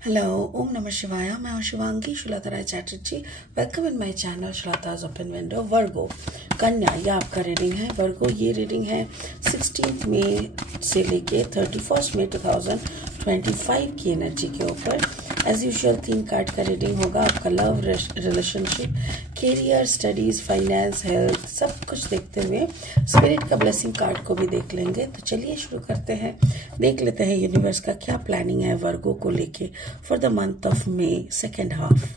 Hello, ओम नमः शिवाय। मैं हूं शिवांगी शुलता Rai Chatterjee. Welcome in my channel श्रोताज ओपन विंडो। वर्गो कन्या, यह आपका रीडिंग है। वर्गो ये रीडिंग है 16 मई से लेके 31 मई 2025 की एनर्जी के ऊपर। एज यूजुअल 3 कार्ड का रीडिंग होगा। आपका love, relationship, career, studies, finance, health, सब कुछ देखते हुए स्पिरिट का ब्लेसिंग कार्ड को भी देख लेंगे। तो चलिए शुरू करते हैं। देख लेते हैं यूनिवर्स का क्या प्लानिंग है वर्गो को लेके for the month of May, second half.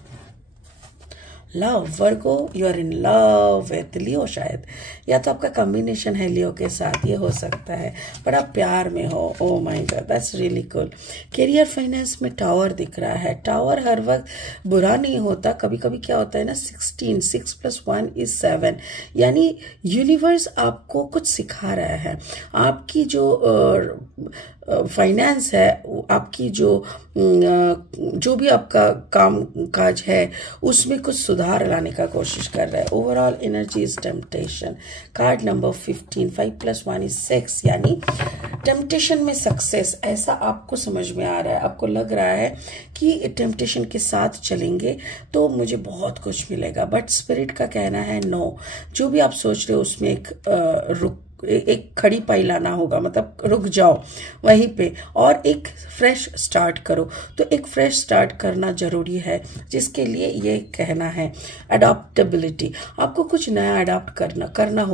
Love, Virgo you are in love with Leo. शायद या तो आपका कॉम्बिनेशन है लियो के साथ, ये हो सकता है, पर आप प्यार में हो। Oh my god, that's really cool. Career, finance में टावर दिख रहा है। टावर हर वक्त बुरा नहीं होता। कभी कभी क्या होता है ना, 16 6 + 1 = 7, यानी यूनिवर्स आपको कुछ सिखा रहा है। आपकी जो फाइनेंस है, आपकी जो भी आपका काम काज है, उसमें कुछ सुधार लाने का कोशिश कर रहा है। Overall energy is temptation. Card number 15, 5 + 1 = 6, यानी टेम्पटेशन में सक्सेस, ऐसा आपको समझ में आ रहा है। आपको लग रहा है कि टेम्पटेशन के साथ चलेंगे तो मुझे बहुत कुछ मिलेगा, बट स्पिरिट का कहना है नो। जो भी आप सोच रहे हो उसमें एक खड़ी पाई लाना होगा, मतलब रुक जाओ वहीं पे और एक फ्रेश स्टार्ट करो। तो एक फ्रेश स्टार्ट करना जरूरी है, जिसके लिए ये कहना है अडॉप्टेबिलिटी। आपको कुछ नया अडॉप्ट करना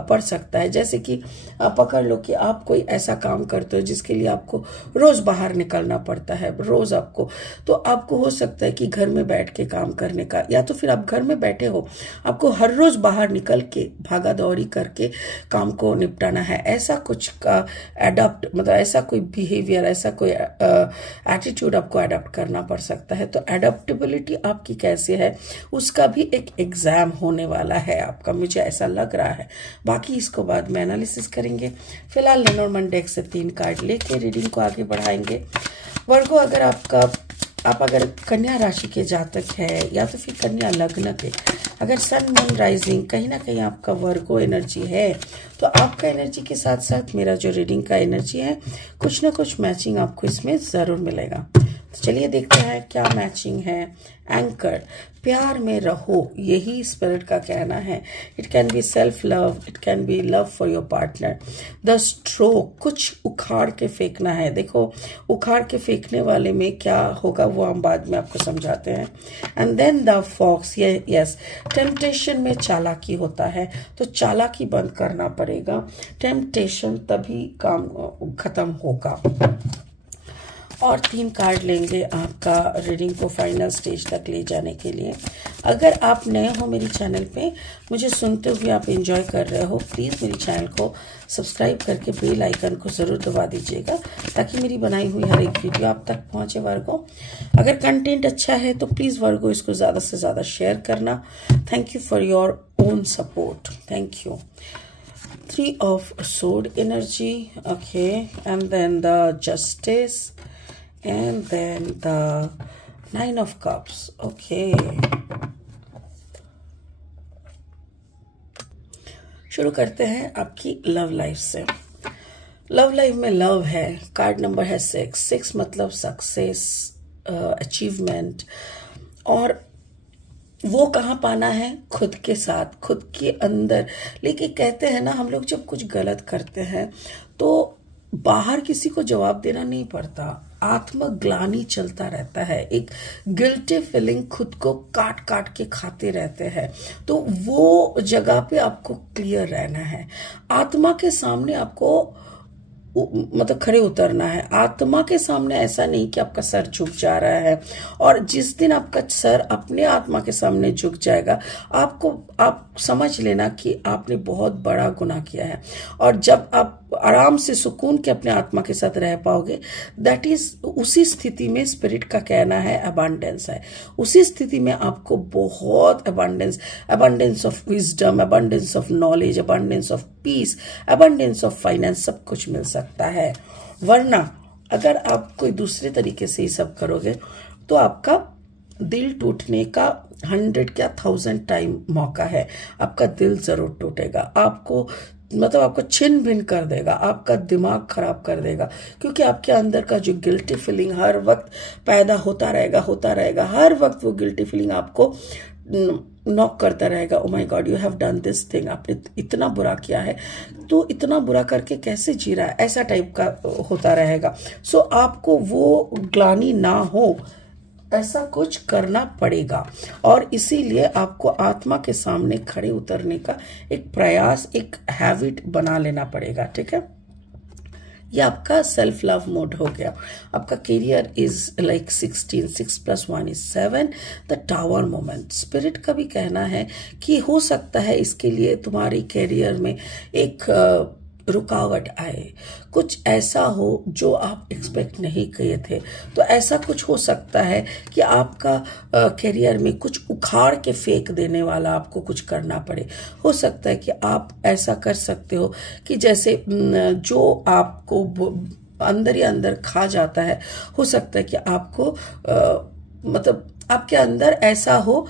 पड़ सकता है। जैसे कि आप पकड़ लो कि आप कोई ऐसा काम करते हो जिसके लिए आपको रोज बाहर निकलना पड़ता है, रोज आपको, तो आपको हो सकता है कि घर में बैठ के काम करने का, या तो फिर आप घर में बैठे हो, आपको हर रोज बाहर निकल के भागा दौड़ी करके काम को निपटाना है। ऐसा कुछ का अडॉप्ट, मतलब ऐसा कोई बिहेवियर, ऐसा कोई एटीट्यूड आपको अडॉप्ट करना पड़ सकता है। तो अडॉप्टेबिलिटी आपकी कैसे है, उसका भी एक एग्जाम होने वाला है आपका, मुझे ऐसा लग रहा है। बाकी इसको बाद में एनालिसिस करेंगे। फिलहाल लेनोर्मन डेक से 3 कार्ड लेके रीडिंग को आगे बढ़ाएंगे। वर्गो, अगर आप अगर कन्या राशि के जातक है, या तो फिर कन्या लग्न के, अगर सन मून राइजिंग कहीं ना कहीं आपका वर्गो एनर्जी है, तो आपका एनर्जी के साथ साथ मेरा जो रीडिंग का एनर्जी है, कुछ ना कुछ मैचिंग आपको इसमें जरूर मिलेगा। तो चलिए देखते हैं क्या मैचिंग है। एंकर, प्यार में रहो, यही स्पिरिट का कहना है। It can be self love, it can be love for your partner. The stroke, कुछ उखाड़ के फेंकना है। देखो उखाड़ के फेंकने वाले में क्या होगा वो हम बाद में आपको समझाते हैं। And then the fox, yes, temptation में चालाकी होता है, तो चालाकी बंद करना पड़ेगा। टेम्पटेशन तभी काम खत्म होगा। और 3 कार्ड लेंगे आपका रीडिंग को फाइनल स्टेज तक ले जाने के लिए। अगर आप नए हो मेरी चैनल पे, मुझे सुनते हुए आप एंजॉय कर रहे हो, प्लीज़ मेरी चैनल को सब्सक्राइब करके बेल आइकन को ज़रूर दबा दीजिएगा, ताकि मेरी बनाई हुई हर एक वीडियो आप तक पहुंचे। वर्गो, अगर कंटेंट अच्छा है तो प्लीज़ वर्गो इसको ज़्यादा से ज़्यादा शेयर करना। Thank you for your own support, thank you. 3 of Swords energy, okay, and then the Justice, and then the 9 of Cups, okay. शुरू करते हैं आपकी लव लाइफ से। लव लाइफ में लव है, कार्ड नंबर है 6 मतलब सक्सेस, अचीवमेंट। और वो कहाँ पाना है, खुद के साथ, खुद के अंदर। लेकिन कहते हैं ना, हम लोग जब कुछ गलत करते हैं तो बाहर किसी को जवाब देना नहीं पड़ता, आत्मग्लानि चलता रहता है, एक गिल्टी फीलिंग खुद को काट काट के खाते रहते हैं। तो वो जगह पे आपको क्लियर रहना है। आत्मा के सामने आपको मतलब खड़े उतरना है। आत्मा के सामने ऐसा नहीं कि आपका सर झुक जा रहा है, और जिस दिन आपका सर अपने आत्मा के सामने झुक जाएगा, आप समझ लेना कि आपने बहुत बड़ा गुनाह किया है। और जब आप आराम से सुकून के अपने आत्मा के साथ रह पाओगे, दैट इज, उसी स्थिति में स्पिरिट का कहना है अबंडेंस है। उसी स्थिति में आपको बहुत abundance of wisdom, abundance of knowledge, abundance of peace, abundance of finance, सब कुछ मिल सकता है। वरना अगर आप कोई दूसरे तरीके से ही सब करोगे तो आपका दिल टूटने का 100 क्या 1000 टाइम मौका है। आपका दिल जरूर टूटेगा। आपको मतलब आपको छिन भिन कर देगा, आपका दिमाग खराब कर देगा, क्योंकि आपके अंदर का जो गिल्टी फीलिंग हर वक्त पैदा होता रहेगा, हर वक्त वो गिल्टी फीलिंग आपको नॉक करता रहेगा। ओ my God, you have done this thing, आपने इतना बुरा किया है, तो इतना बुरा करके कैसे जी रहा है, ऐसा टाइप का होता रहेगा। सो आपको वो ग्लानि ना हो, ऐसा कुछ करना पड़ेगा, और इसीलिए आपको आत्मा के सामने खड़े उतरने का एक प्रयास, एक हैबिट बना लेना पड़ेगा। ठीक है, ये आपका सेल्फ लव मोड हो गया। आपका career is like 16, 6 + 1 = 7, the tower moment. Spirit का भी कहना है कि हो सकता है इसके लिए तुम्हारी करियर में एक रुकावट आए, कुछ ऐसा हो जो आप एक्सपेक्ट नहीं किए थे। तो ऐसा कुछ हो सकता है कि आपका करियर में कुछ उखाड़ के फेंक देने वाला आपको कुछ करना पड़े। हो सकता है कि आप ऐसा कर सकते हो कि जैसे जो आपको अंदर ही अंदर खा जाता है, हो सकता है कि आपको मतलब आपके अंदर ऐसा हो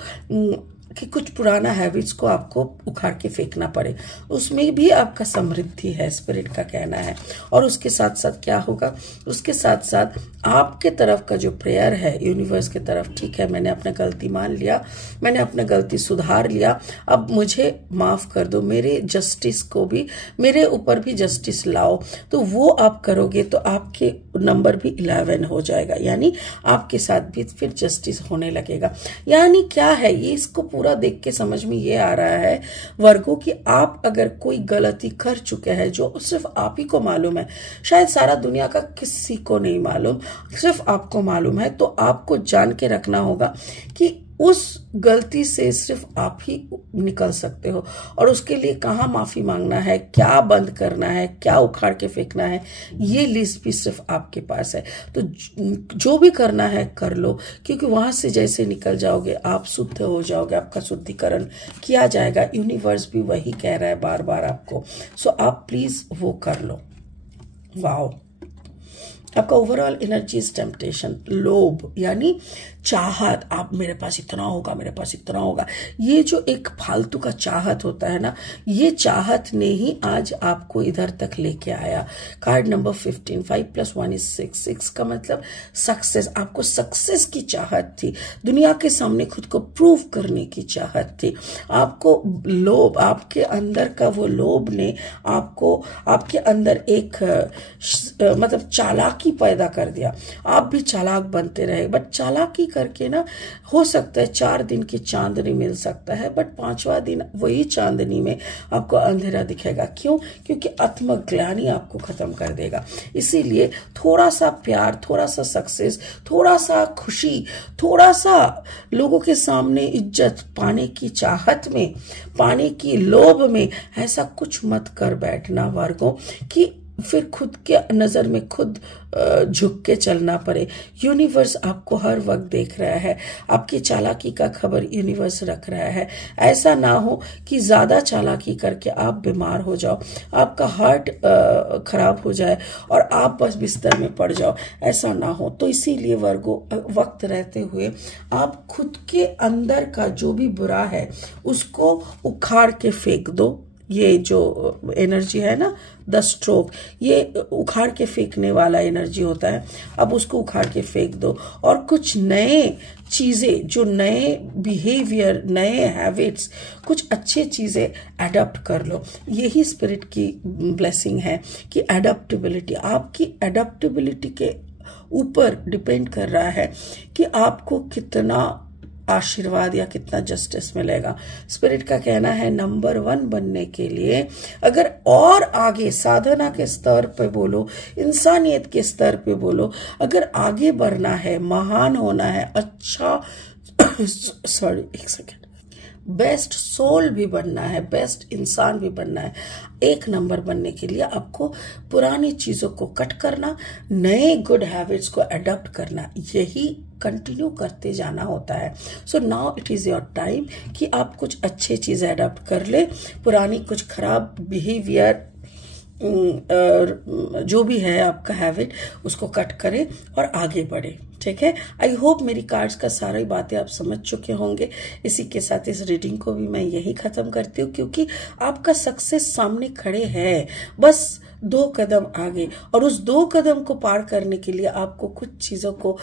कि कुछ पुराना हैबिट्स को आपको उखाड़ के फेंकना पड़े। उसमें भी आपका समृद्धि है, स्पिरिट का कहना है। और उसके साथ साथ क्या होगा, उसके साथ साथ आपके तरफ का जो प्रेयर है यूनिवर्स की तरफ, ठीक है मैंने अपना गलती मान लिया, मैंने अपना गलती सुधार लिया, अब मुझे माफ कर दो, मेरे जस्टिस को भी, मेरे ऊपर भी जस्टिस लाओ। तो वो आप करोगे तो आपके नंबर भी 11 हो जाएगा, यानी आपके साथ भी फिर जस्टिस होने लगेगा। यानी क्या है ये, इसको पूरा देख के समझ में ये आ रहा है वर्गों कि आप अगर कोई गलती कर चुके हैं जो सिर्फ आप ही को मालूम है, शायद सारा दुनिया का किसी को नहीं मालूम, सिर्फ आपको मालूम है, तो आपको जान के रखना होगा कि उस गलती से सिर्फ आप ही निकल सकते हो, और उसके लिए कहाँ माफी मांगना है, क्या बंद करना है, क्या उखाड़ के फेंकना है, ये लिस्ट भी सिर्फ आपके पास है। तो जो भी करना है कर लो, क्योंकि वहां से जैसे निकल जाओगे आप शुद्ध हो जाओगे, आपका शुद्धिकरण किया जाएगा। यूनिवर्स भी वही कह रहा है बार बार आपको। सो आप प्लीज वो कर लो। वाओ, आपका ओवरऑल एनर्जी इज टेम्पटेशन, लोभ यानी चाहत, आप मेरे पास इतना होगा, मेरे पास इतना होगा, ये जो एक फालतू का चाहत होता है ना, ये चाहत ने ही आज आपको इधर तक लेके आया। कार्ड नंबर 15, 5 + 1 = 6, 6 का मतलब सक्सेस। आपको सक्सेस की चाहत थी, दुनिया के सामने खुद को प्रूव करने की चाहत थी, आपको लोभ, आपके अंदर का वो लोभ ने आपको, आपके अंदर एक मतलब चालाकी पैदा कर दिया। आप भी चालाक बनते रहे, बट चालाकी करके ना हो सकता है 4 दिन की चांदनी मिल सकता है, बट 5वां दिन वही चांदनी में आपको अंधेरा दिखेगा। क्यों? क्योंकि आत्मग्लानि आपको खत्म कर देगा। इसीलिए थोड़ा सा प्यार, थोड़ा सा सक्सेस, थोड़ा सा खुशी, थोड़ा सा लोगों के सामने इज्जत पाने की चाहत में, पाने की लोभ में ऐसा कुछ मत कर बैठना वर्गों कि फिर खुद के नजर में खुद झुक के चलना पड़े। यूनिवर्स आपको हर वक्त देख रहा है, आपकी चालाकी का खबर यूनिवर्स रख रहा है। ऐसा ना हो कि ज्यादा चालाकी करके आप बीमार हो जाओ, आपका हार्ट खराब हो जाए और आप बस बिस्तर में पड़ जाओ, ऐसा ना हो। तो इसीलिए वर्गो वक्त रहते हुए आप खुद के अंदर का जो भी बुरा है उसको उखाड़ के फेंक दो। ये जो एनर्जी है ना, द स्ट्रोक, ये उखाड़ के फेंकने वाला एनर्जी होता है। अब उसको उखाड़ के फेंक दो और कुछ नए चीजें, जो नए बिहेवियर, नए हैबिट्स, कुछ अच्छे चीजें अडॉप्ट कर लो। यही स्पिरिट की ब्लेसिंग है कि अडॉप्टेबिलिटी, आपकी अडॉप्टेबिलिटी के ऊपर डिपेंड कर रहा है कि आपको कितना आशीर्वाद या कितना जस्टिस मिलेगा। स्पिरिट का कहना है नंबर 1 बनने के लिए, अगर और आगे साधना के स्तर पे बोलो, इंसानियत के स्तर पे बोलो, अगर आगे बढ़ना है, महान होना है, अच्छा सॉरी एक सेकेंड, बेस्ट सोल भी बनना है, बेस्ट इंसान भी बनना है, 1 नंबर बनने के लिए आपको पुरानी चीजों को कट करना, नए गुड हैबिट्स को अडॉप्ट करना, यही कंटिन्यू करते जाना होता है। So now it is your time कि आप कुछ अच्छे चीजें अडॉप्ट कर ले, पुरानी कुछ खराब बिहेवियर जो भी है आपका हैबिट उसको कट करें और आगे बढ़े। ठीक है, आई होप मेरी कार्ड्स का सारी बातें आप समझ चुके होंगे। इसी के साथ इस रीडिंग को भी मैं यही खत्म करती हूँ, क्योंकि आपका सक्सेस सामने खड़े है, बस 2 कदम आगे। और उस 2 कदम को पार करने के लिए आपको कुछ चीजों को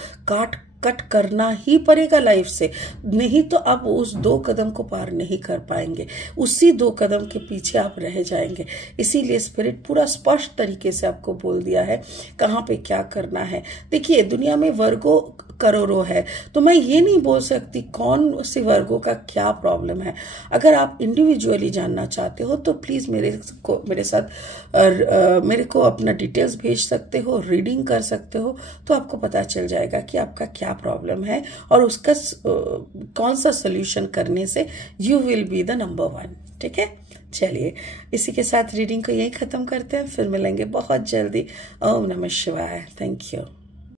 कट करना ही पड़ेगा लाइफ से, नहीं तो आप उस 2 कदम को पार नहीं कर पाएंगे, उसी 2 कदम के पीछे आप रह जाएंगे। इसीलिए स्पिरिट पूरा स्पष्ट तरीके से आपको बोल दिया है कहाँ पे क्या करना है। देखिए, दुनिया में वर्गों करोड़ों है, तो मैं ये नहीं बोल सकती कौन सी वर्गों का क्या प्रॉब्लम है। अगर आप इंडिविजुअली जानना चाहते हो तो प्लीज मेरे साथ मेरे को अपना डिटेल्स भेज सकते हो, रीडिंग कर सकते हो, तो आपको पता चल जाएगा कि आपका क्या प्रॉब्लम है और उसका कौन सा सोल्यूशन करने से you will be the number 1। ठीक है, चलिए इसी के साथ रीडिंग को यही खत्म करते हैं, फिर मिलेंगे बहुत जल्दी। ओम नमः शिवाय। Thank you.